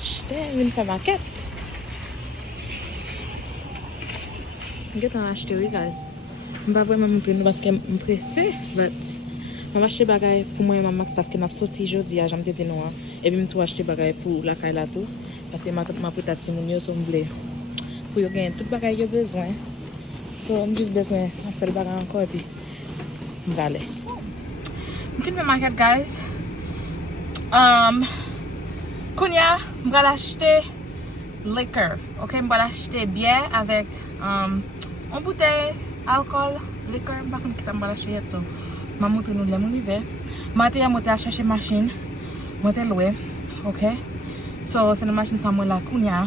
acheter, une faire maquette. Je vais acheter, oui, guys. Je ne vais pas vraiment montrer parce que je suis pressée, but je vais acheter des bagages pour moi et maman parce que je suis sorti aujourd'hui, je me dit non. Et puis je vais acheter des bagages pour la caille là tout. Parce que ma petite fille, je suis pour gagner tout bagage que j'ai besoin. So, j'ai juste besoin d'un seul bagage encore et puis je vais aller. Je finis ma maquette, guys. Kounya, je vais acheter liquor. Ok, je vais acheter bière avec une bouteille d'alcool, liquor. Je ne sais pas si je vais acheter. So, je vais montrer nous les arriver. Maintenant, je vais chercher machine. Je vais louer. Ok, so c'est une machine sans moi là, Kounya.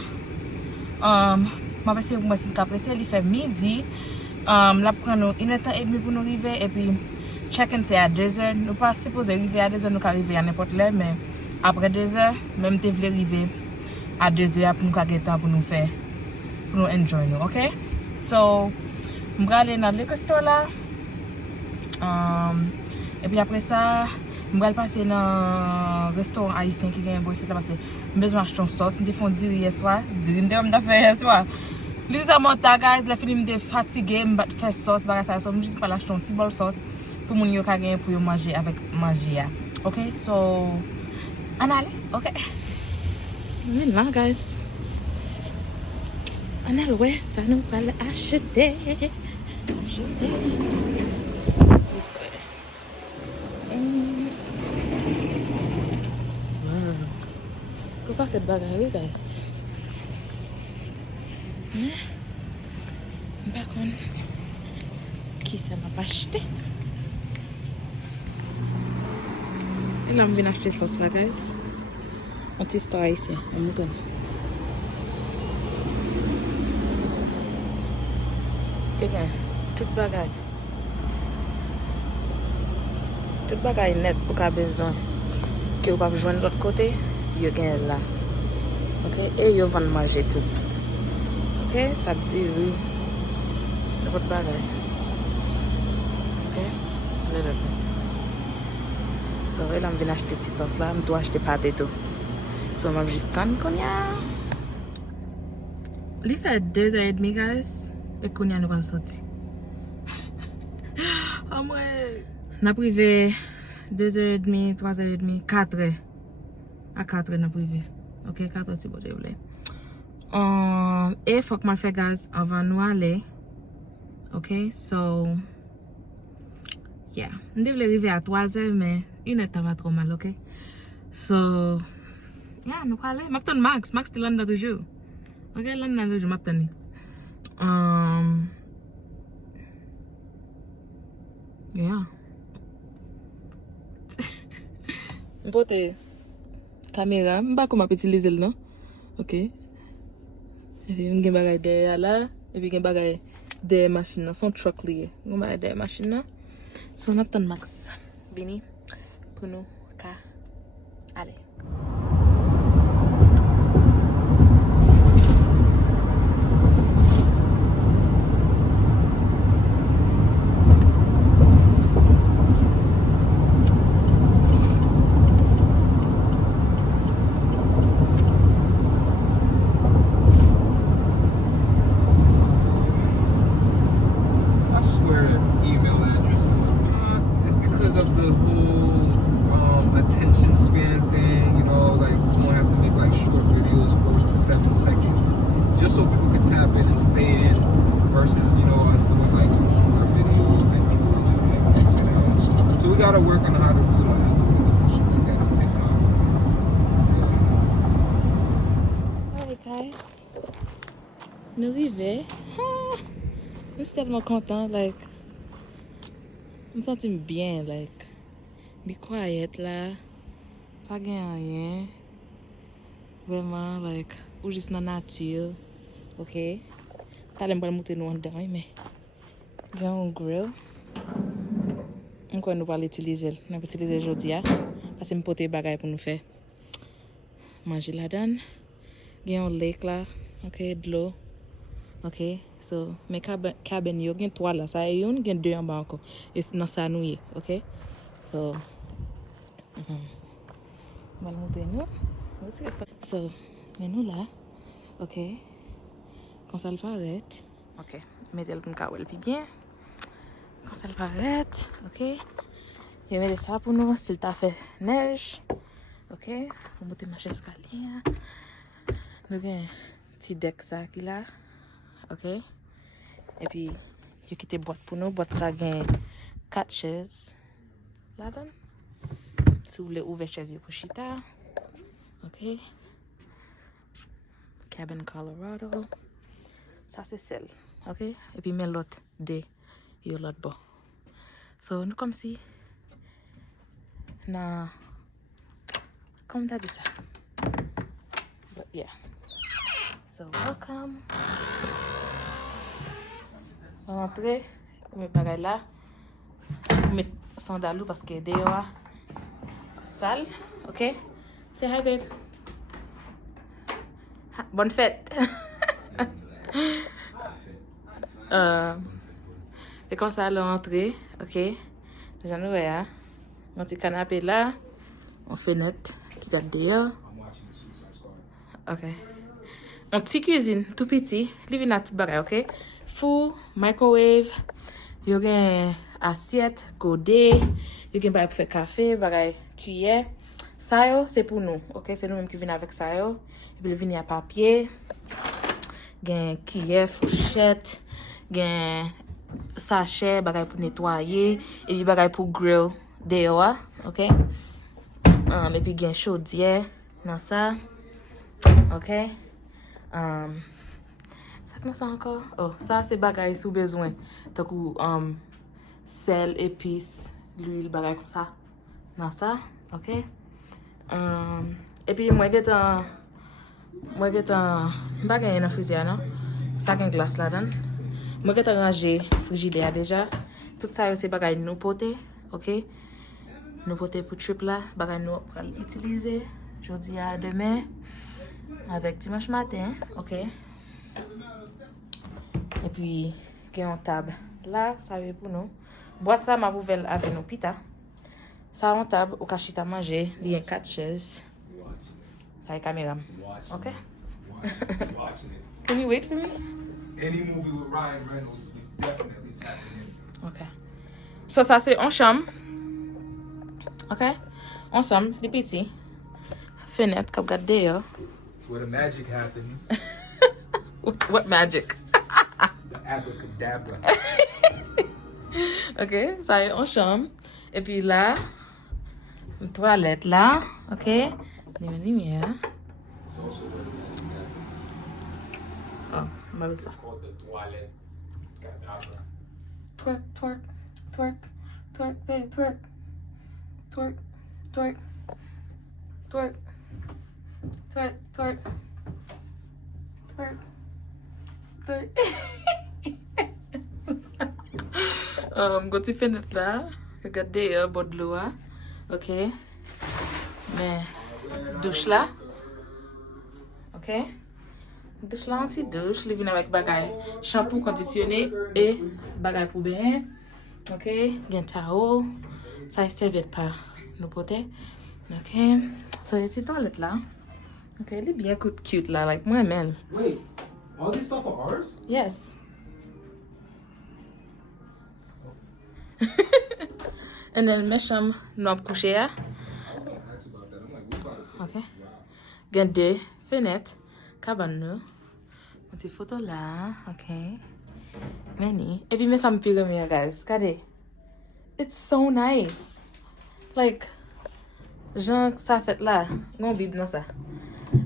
Je vais essayer de me capresser. Il fait midi. Là, prendre 1h30 pour nous arriver et puis check-in c'est à 2h. Nous pas supposé arriver à 2h, nous arriver à n'importe l'heure, mais après 2h, même si vous arriver à 2h pour nous avoir temps pour nous faire, pour nous enjoy nous, ok? So, je vais aller dans le liquor store là. Et puis après ça, je vais passer dans le restaurant haïtien qui gagne un boy, c'est là parce que je besoin d'acheter une sauce. Nous font dire hier soir, dire une dame d'affaires hier soir. Literalmente, guys, la film de fatigué, me faire sauce, bagay ça, so, juste pas l'acheter un petit bol sauce pour mon yo ka gagner pour manger avec manger. OK? So, on allait, OK? Là, guys. On a ouais, ça nous va l'acheter. Acheter. This way. Wow. Go back at bagay, guys. Back on qui ça m'a pas acheté. Et là, je viens acheter sauce là, guys. On teste ici, on mouton. Regarde, tout bagage. Tout bagage net pour qu'on a besoin. Que vous pas besoin de l'autre côté, vous gagnez là. OK? Et vous vendez manger tout. OK? Ça dit oui. De votre bagage. OK? Little bit. So, là, je viens acheter cette sauce là. Je dois acheter pâte et tout. So, je vais juste attendre qu'on y a. Il fait 2h30, guys. Et qu'on y a, nous allons sortir. Oh, moi. On a privé 2h30, 3h30, 4h. À 4h, on a privé. OK? 4h, c'est bon, je voulais. Et il faut que je fasse, guys, avant nous aller. OK? So, yeah. Je devais arriver à 3h, mais une heure, ça va trop mal, OK? So, yeah, nous allons aller. Je Max. Max, tu l'as dans toujours. OK? L'as dans toujours, je t'en yeah. Je porte caméra. Je ne sais pas comment utiliser le non. OK? Et puis, il y a des bagages derrière là. Et puis, il y a des bagages derrière la machine. Son truck lié. Il y a des bagages derrière la machine. So, on attend Max. Bini. Pour nous. Allez. Just so people can tap in and stay in versus, you know, us doing like longer videos and people just like exit out. So we gotta work on how to do the algorithm shit like that on TikTok. Yeah. Alright, guys. Nous arrivons. Je suis tellement content, like. Je me sens bien, like. Be quiet là. Pas rien. Vraiment, like. Ou juste dans la nature. OK? T'as l'air de monter nous en dedans, mais. Il y a un grill. Encore nous allons l'utiliser. Nous allons l'utiliser aujourd'hui. Parce que nous porter des bagages pour nous faire manger là-dedans. Il y a un lake là. OK? De l'eau. OK? So, mes cabines, il y a 3 là. Ça y est, il y a 2 en bas encore. Et c'est dans ça nous. OK? So, on va monter nous. So, Mais nous là, ok. Quand ça le paraît, ok. Mettez le kawel puis bien. Quand ça le paraît, ok. Je mets ça pour nous s'il t'a fait neige, ok. On monte marcher escalier. Nous avons un petit deck ça qui là, ok. Et puis je quitte boîte pour nous, boîte ça gagne 4 chaises là-dedans. Si vous voulez ouvrir chaise pour chita, ok. Cabin Colorado. Ça c'est celle, ok. Et puis mais l'autre de l'autre bas. So nous comme si na comment t'as dit ça? But yeah. So welcome. On va entrer, on met bagay là. On met sandalou parce que dehors sale, ok? Say hi babe. Bonne fête. Et comme ça, l'entrée, ok? Déjà, nous voyons un petit canapé là, une fenêtre qui garde dehors. Ok. Une petite cuisine, tout petit, living à tout bagay, ok? Four, microwave, il y a une assiette, godé, il y a un bagay pour faire café, bagay cuillère. Ça, c'est pour nous, ok? C'est nous-mêmes qui venons avec ça. Et puis, il vient à papier, gen cuillère, fourchette, gen sachet, bagay pour nettoyer, et puis bagay pour grill dehors, ok? Et puis gen chaudière dans ça, ok? Ça comment ça encore? Oh, ça c'est bagay sous besoin. Tant que sel, épices, l'huile, bagay comme ça. Dans ça, ok? Et puis moi get un bagay dans frigidaire non? Ça gen glace là-dedans. Moi get ranger frigidaire déjà. Tout ça c'est bagay nous poter, ok? Nous poter pour trip là, bagay nous pour utiliser jeudi à demain avec dimanche matin, ok? Et puis gen une table là, ça veut pour nous. Boîte ça m'a ouvert avec nous pita. Ça on table au cachita manger, il y a 4 chaises. Ça est caméra. OK? Can you wait for me? Any movie with Ryan Reynolds, we definitely tapping in. OK. So ça c'est en chambre. OK? En chambre, les petits. Fenêtre comme regarde dehors. It's where the magic happens. What magic? The abracadabra. OK, ça est en chambre. Et puis là, une toilette là, OK? Lumière. Oh, mal ça. It's called the toilet cadabra. Twerk, twerk, twerk, twerk, babe, twerk. Twerk, twerk, twerk, twerk, twerk, twerk, twerk. Go to fenêtre là. Regardez, bord de l'eau, ok? Mais, douche là, ok? Douche là, anti-douche, il vient avec bagay, shampoo conditionné et bagay pour bain, ok? Gen towel, ça serviette par nous poter, ok? So, il y a une petite toilette là, ok? Elle est bien cute là, like moi-même. Wait, all these stuff are ours? Yes. And then mes chambre nous coucher. OK. Gen deux fenêtres, cabane nous. Une petite photo là, OK. Many. Et puis mes chambre pyramide guys. Regardez. It's so nice. Like Jean ça fait là, on bib dans ça.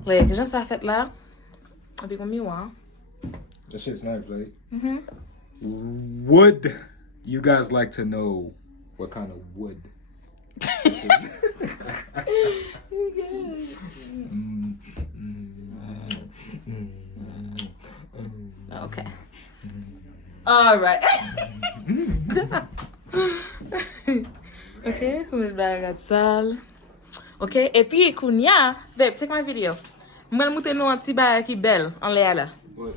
Like Jean ça fait là. Et puis comme miroir. That shit's nice, right? Would you guys like to know what kind of wood this is? Okay. All right. Stop. Okay, who's back at sal? Okay, et puis Kounia, babe, take my video. I'm gonna monter nous un petit bail qui belle en l'air là. What?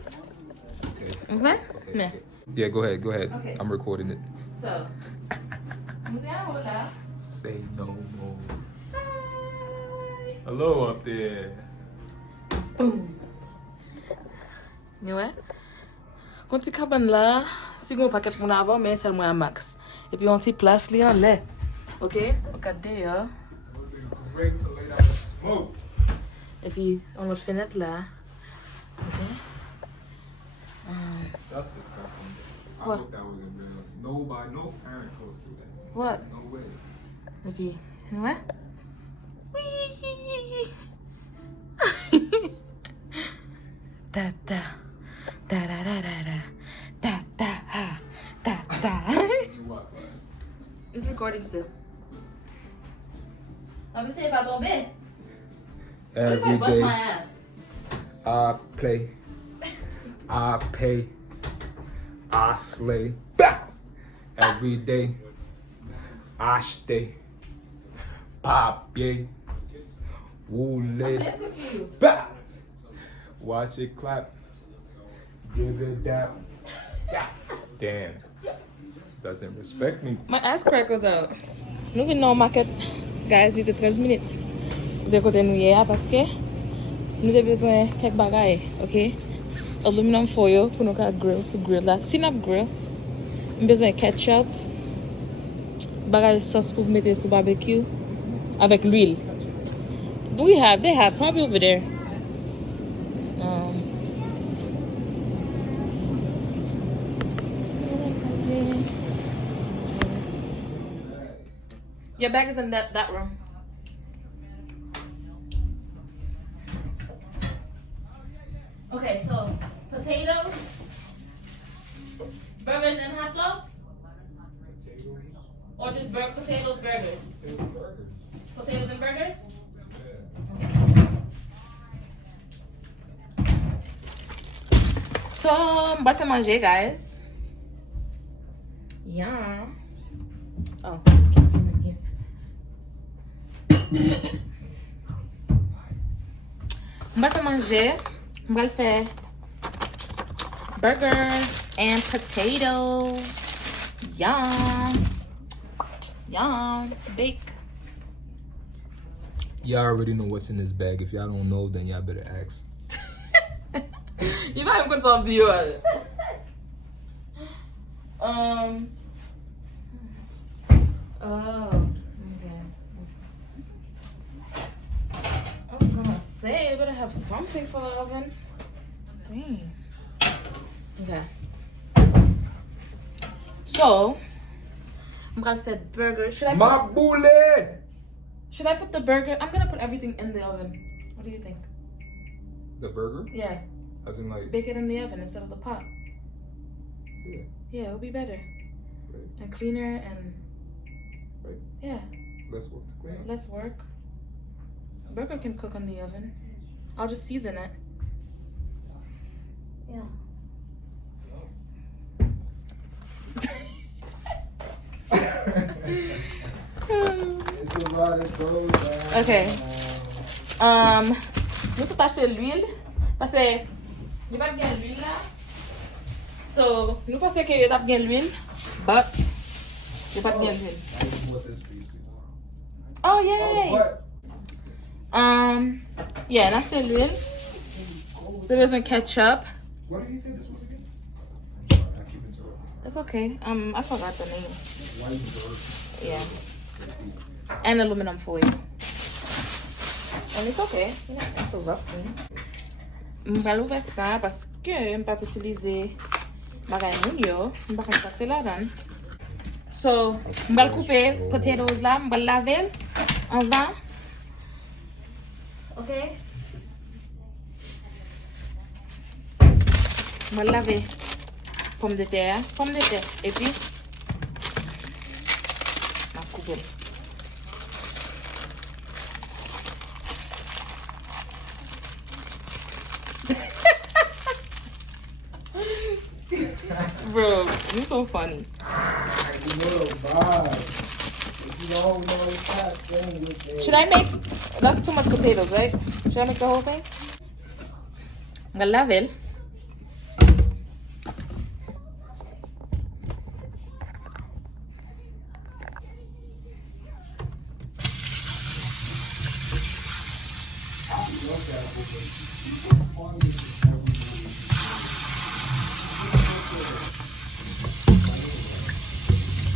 Okay. Okay? Okay. Yeah. Yeah, go ahead. Go ahead. Okay. I'm recording it. So, hola. Say no more. Hi. Hello up there. Boum. Ouais. Quand tu cabane là, si on paquet mon avant, mais seulement un max. Et puis on t'y place li en lait. OK? Regardez là. Great to lay down the smoke. Et puis on l'autre fenêtre là. OK? That's disgusting. I What? hope that wasn't real. Nobody, no parent goes through that. What? No way. Et puis, ouais. Oui. Da da. Da da da da da. Da da ha. Da da. What? It's recording still. Ah, mais c'est pas tombé. What if I Every bust day my ass? I play, I pay, I slay. Bow! Every day I stay. Pop, yeah. Woolly. Dancing for you. Bow! Watch it clap. Give it down. Yeah. Damn. Doesn't respect me. My ass crack was out. Nous venons au market, guys, dit 13 minutes. De côté nous hier parce que nous avons besoin de quelques bagailles, ok? Aluminum foil pour nous faire grill sur grill là. Si nous grill, nous avons besoin de ketchup, bagaille sauce pour mettre sur barbecue avec l'huile. They have probably over there. Your bag is in that room. Okay, so potatoes, burgers and hot dogs, or just potatoes, burgers. Potatoes and burgers. So, I'm about to manger, guys. Yeah. Oh, let's keep it in here. I'm about to manger. I'm gonna faire burgers and potatoes. Yum. Yum. Bake. Y'all already know what's in this bag. If y'all don't know, then y'all better ask. You might put some video on it. Oh. Okay. I was gonna say, I better have something for the oven. Dang. Okay. So, I'm gonna fit burger. Should I put the burger? I'm gonna put everything in the oven. What do you think? The burger? Yeah. As in like... Bake it in the oven instead of the pot. Yeah. Yeah, it'll be better. Right. And cleaner and... Right. Yeah. Less work to clean. Less work. Burger can cook in the oven. I'll just season it. Yeah. Okay. Nous sommes acheter l'huile parce que il n'y a pas de l'huile là. So, nous pensons qu'il y a de l'huile, but il n'y a pas de l'huile. Oh, yay! Yeah, acheter l'huile. There was some ketchup. What did he say this was again? It's okay. I forgot the name. White Yeah. And aluminum foil. And it's okay. You know, it's a rough thing. Je vais ouvrir ça parce que je ne peux pas utiliser bagay moun yo. Je ne peux pas faire là-dedans. So, je vais couper potatoes là, je vais laver en bas. Ok? Je vais laver pomme de terre. Et puis, je vais couper. Bro, you're so funny. Should I make... That's too much potatoes, right? Should I make the whole thing? I'm gonna lave it.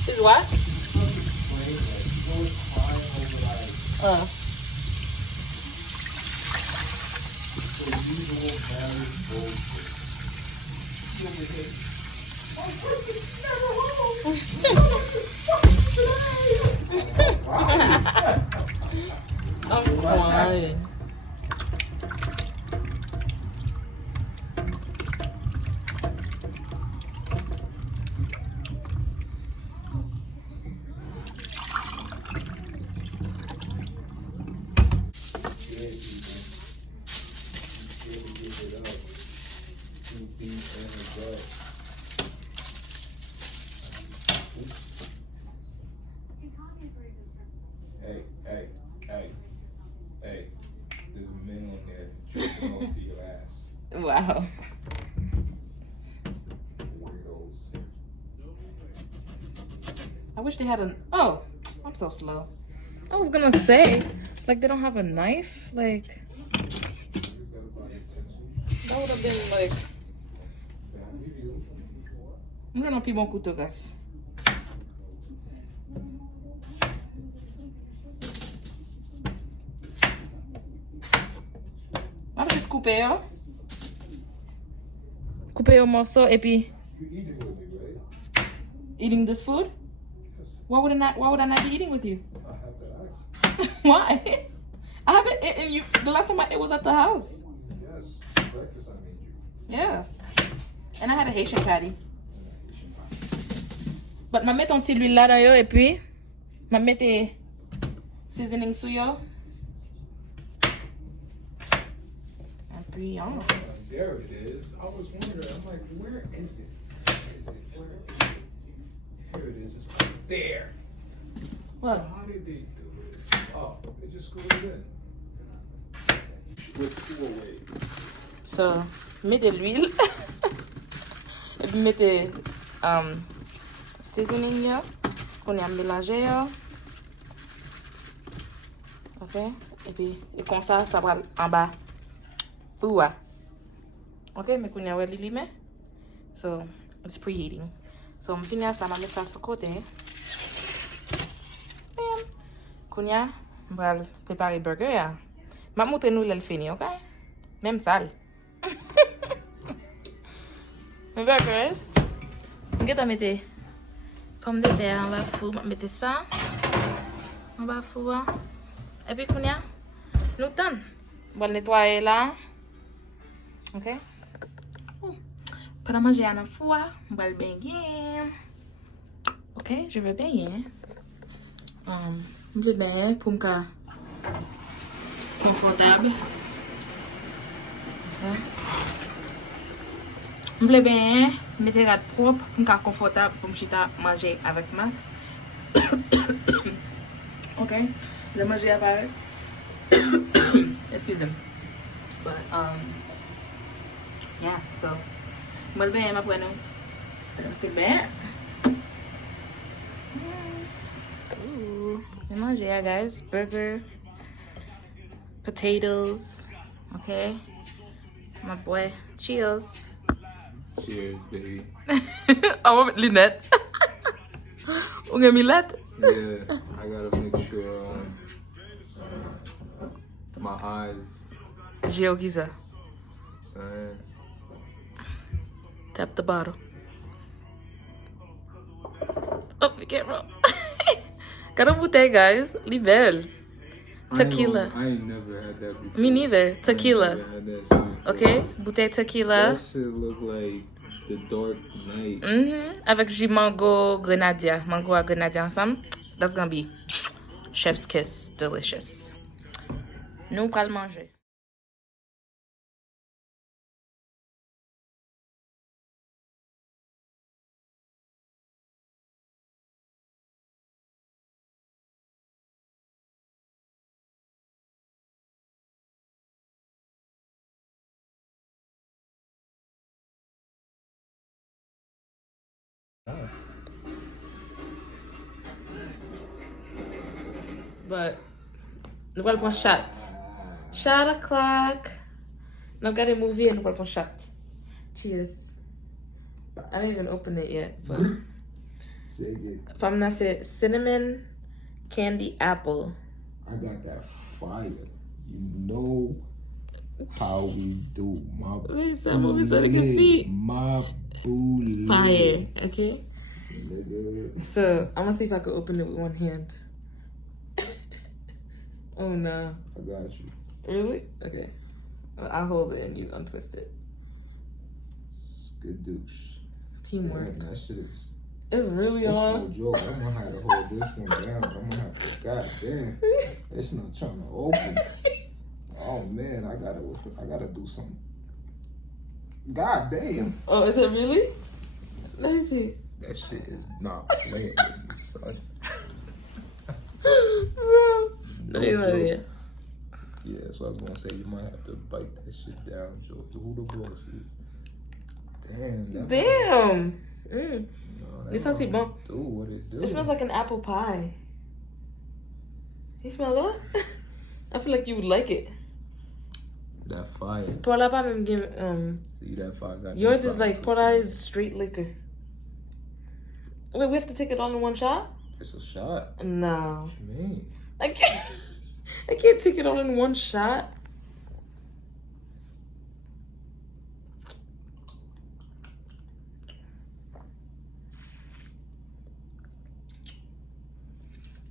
She's what? I'm crying. Hey, there's men on there tripping over to your ass. Wow. Weirdos. I wish they had an. Oh, I'm so slow. I was gonna say, like, they don't have a knife. Like, that would have been like. Mwen nan pi bon couteau, guys. Mwen just coupe yo. Coupe yo morceau et puis You eating with me, right? eating this food? Yes. Why would I not be eating with you? I have to ask. Why? I haven't eaten you. The last time I ate was at the house. Yes. Breakfast I made you. Yeah. And I had a Haitian patty. But ma mette un petit l'huile là dans yo et puis ma mette seasoning sous yo. Et puis, oh. There it is. I was wondering. I'm like, where is it? Where is it? Here it is. It's up there. What? So how did they do it? Oh, they just screwed it in. With two away. So, mettez l'huile. Et puis mettez seasoning yo. Qu'on a mélangé yo. Ok? Et puis, et comme ça va en bas. Ouah. Ok, mais qu'on a li me. So, it's preheating. So, je finis ça, je mets ça sur côté. Qu'on a, je vais préparer burger ya. Je vais montrer nous le fini, ok? Même sale. Mes burgers. Je vais mettre pomme de terre en bas four, mettre ça en bas four. Et puis qu'on a, nous tente. On va le nettoyer là. Ok? Para manger à la fois, on va le baigner. Ok? Je vais baigner. Je vais baigner pour me confortable. Ok? Je vais baigner, mettre les propre pour me confortable pour me manger avec masse. Ok? Je vais manger avec. Excusez-moi. But, yeah, so. Malbem, mas bueno. Bem. Yeah, guys. Burger, potatoes. Okay. My boy. Cheers. Cheers, baby. I want Lynette. Millet? Yeah, I gotta make sure my eyes. Geogiza. Saying. Tap the bottle. Oh, be careful. Got a bouteille, guys. Libel. Tequila. I ain't never had that before. Me neither. Tequila. I ain't never had that shit before. Okay. Bouteille tequila. That shit look like the Dark Knight. Avec jus mango grenadier. Mango à grenadier ensemble. That's gonna be chef's kiss. Delicious. Nous allons manger. But nous allons prendre shot. Shot o'clock. Now got a movie and we're shot. Cheers. I didn't even open it yet. But Say it. if I'm not saying cinnamon candy apple. I got that fire. You know how we do. My Wait, so movie so they can see. My boo. Fire. Okay. Nigga. So I'm gonna see if I can open it with one hand. Oh no. I got you. Really? Okay. Well, I'll hold it and you untwist it. Skadoosh. Teamwork. Damn, that shit is. It's really It's no on. joke. I'm gonna have to hold this one down. I'm gonna have to. God damn. It's not trying to open. Oh man, I gotta do something. God damn. Oh, is it really? Let me see. That shit is not playing with me, son. Bro. No Let me joke. look at. Yeah, so I was gonna say you might have to bite that shit down, show who the boss is. Damn. Damn. No, This sounds like bump. do what it do. It smells like an apple pie. You smell that? I feel like you would like it. That fire. Paula pa même game. See that fire got Yours no is fire like Paula is straight liquor. Wait, we have to take it all in one shot? It's a shot. No. What you mean? I can't take it all in one shot.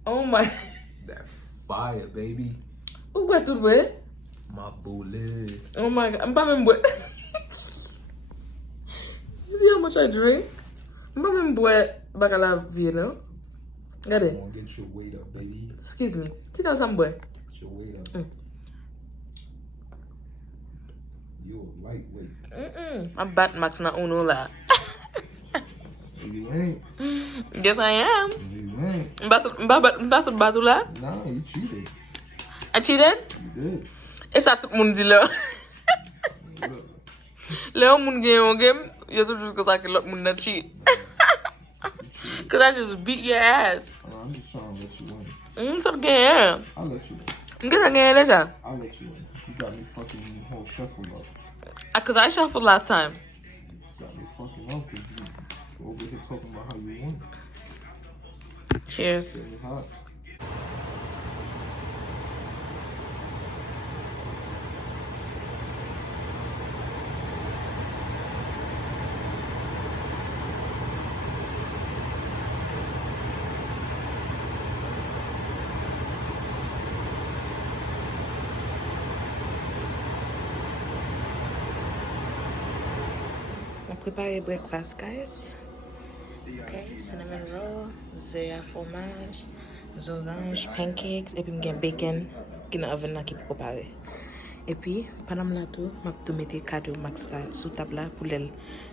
Oh my. That fire, baby. Ou boit tout vrai? My bullet. Oh my god. I'm pas même boit. You see how much I drink? I'm pas même boit bacala vie, no? Got it. Come on, get your weight up, baby. Excuse me. See how some boy. Get your weight up. Mm. You a lightweight. I'm bat max na uno la. You ain't. Yes, I am. You ain't. Mbas batu la? Nah, you cheated. I cheated? You did. E sa tout moun di la. Le yon moun gen yon game, yo toujou kosa ke lot moun na cheat. Cause I just beat your ass. I'm just trying to let you win. Sab gen. I'll let you win. Mke sa gen leja? I'll let you win. You got me fucking whole shuffle up. Cause I shuffled last time. You got me fucking up because you over here talking about how you won. Cheers. Very hot. Prepare breakfast, guys. Okay, cinnamon roll, zea fromage, orange, pancakes, et puis m'gen bacon qui dans oven là qui pour préparer. Et puis pendant là tout, m'a tout mettre cadeau max là sous table là pour elle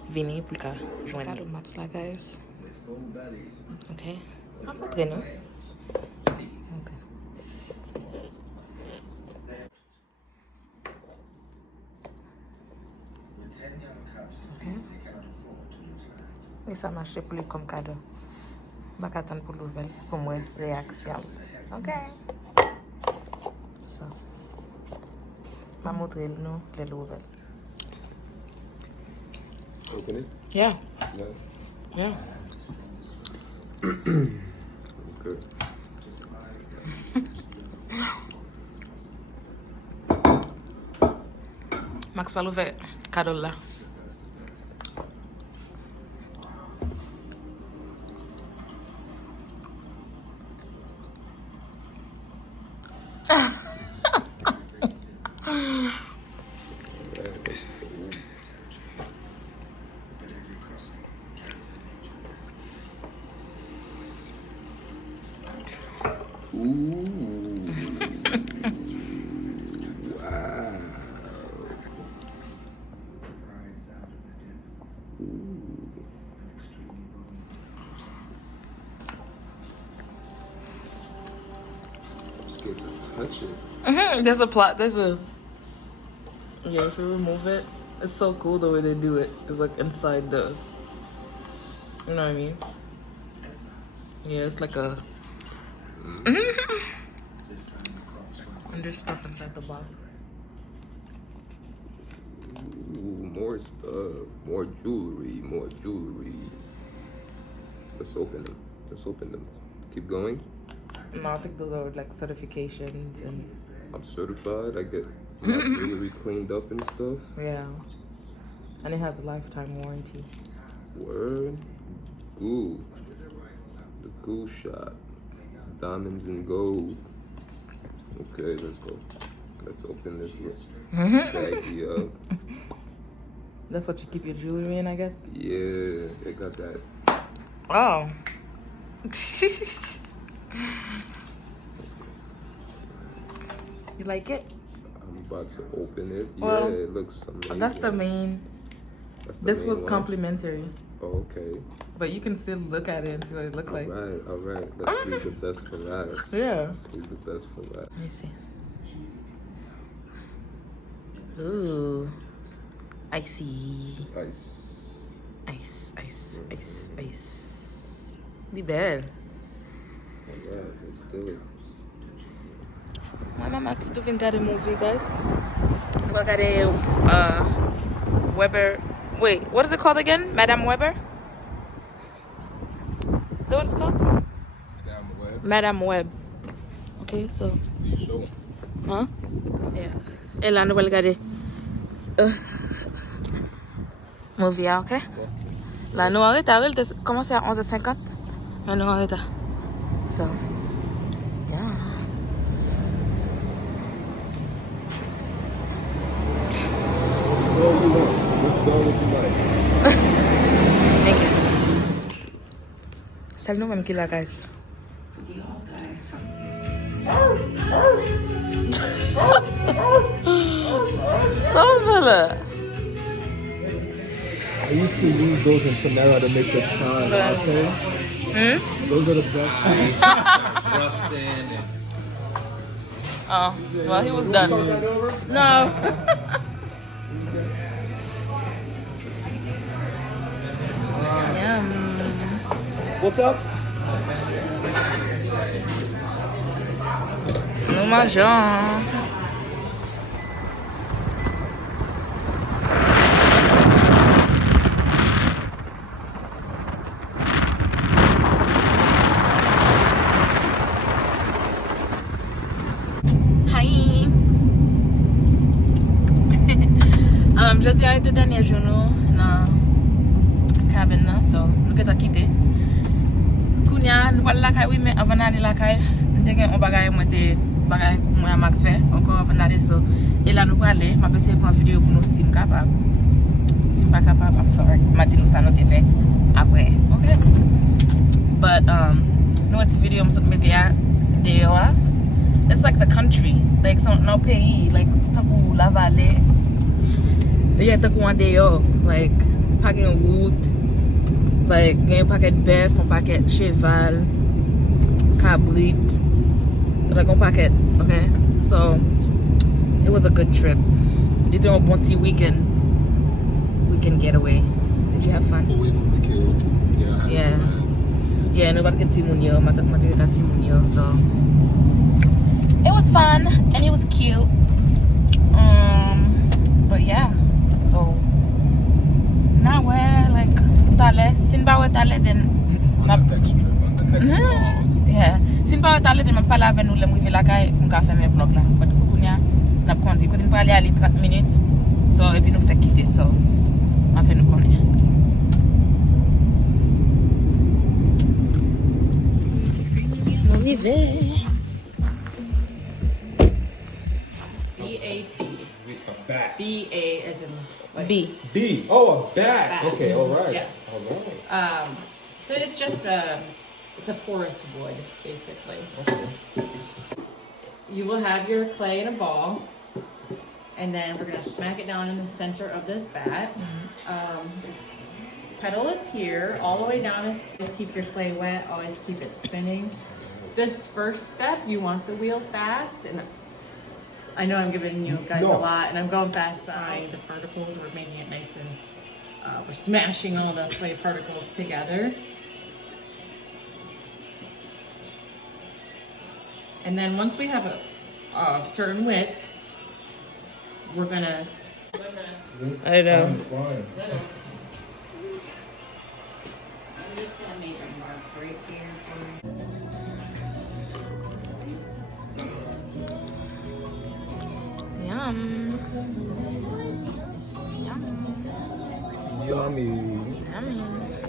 venir pour ka joindre cadeau max là, guys. Okay. On va montrer non. Et ça marche pour lui comme cadeau. Je vais attendre pour l'ouvrir pour moi réaction. Ok. Ça. Je vais montrer nous l'ouvrir. Open it? Yeah. Yeah. Yeah. Okay. Max va l'ouvrir cadeau là. Scared to touch it. There's a plot. There's a. Yeah, if you remove it, it's so cool the way they do it. It's like inside the. You know what I mean? Yeah, it's like a. And there's stuff inside the box. more stuff. More jewelry. Let's open them. Keep going. No, I think those are like certifications and. I'm certified. I get my jewelry cleaned up and stuff. Yeah. And it has a lifetime warranty. Word. Goo. The goo shot. Diamonds and gold. Okay, let's go. Let's open this little baggie up. That's what you keep your jewelry in, I guess? Yeah, I got that. Oh. You like it? I'm about to open it. Well, yeah, it looks amazing. That's the main. This was complimentary. Oh, okay. But you can still look at it and see what it looks like. All right. Let's leave the best for last. Yeah. Let's leave the best for last. Let me see. Ooh. Icy. Ice. Di belle. Alright, let's do it. My Max doing got a movie, guys. We got a Weber. Wait, what is it called again? Madame Weber? Is that what it's called? Madame Web. Madame Web. Okay, so. You show them. Huh? Yeah. Et là, nous allons regarder movie, ok? Là, nous arrêtons. Commencé à 11h50. Mais nous arrêtons. So, yeah. Thank you. Celle nous même qui la guys. Fala. I used to use those in Panera to make the shine, okay? Those are the best things. Rustin. Oh, well, he was done. No. Yum. What's up? Nous mangeons. Jeudi a été dernier jour dans cabine là, so nous avons quitté. Kounya nous parlons la caille, oui, mais avant d'aller la caille, nous avons un bagage moi Max fait encore avant d'aller, so et là nous parler, m'a passé pour une vidéo pour nous si capable. Si pas capable, I'm sorry. M'a dit nous ça nous fait après, okay? But nous cette vidéo me submit dehors. It's like the country, like so no pays, like tapu la vallée. Yeah, take one day off, like packing wood, like getting packet beef, on packet cheval, cabrit, like on packet, okay? So it was a good trip. Did a bon weekend getaway. Did you have fun? Away from the kids. Yeah. Yeah, nobody can timunyo, matat timunyo, so it was fun and it was cute. But yeah. So now we're like tale. Sinba we tale then. On the next trip, on the next vlog. Yeah. Sinba we tale then ma pala avec nous le mouvi la kay pour faire mes vlog là. But kounya n'a konti ko tin parler ali 30 minutes. So et puis nous fait quitter. So on fait nous connaître. On y va. B-A-T. A bat. B-A as in like, B. B. Oh, a bat. Bat. Okay, all right. Yes. All right. So it's just it's a porous wood, basically. Okay. You will have your clay in a ball, and then we're gonna smack it down in the center of this bat. Pedal is here, all the way down is always keep your clay wet, always keep it spinning. This first step, you want the wheel fast, and I know I'm giving you guys a lot, and I'm going fast by the particles. We're making it nice and we're smashing all the clay particles together. And then once we have a certain width, we're gonna I know. I'm fine. I'm just gonna make a mark right here for Yum. Yum. Yummy. Yummy.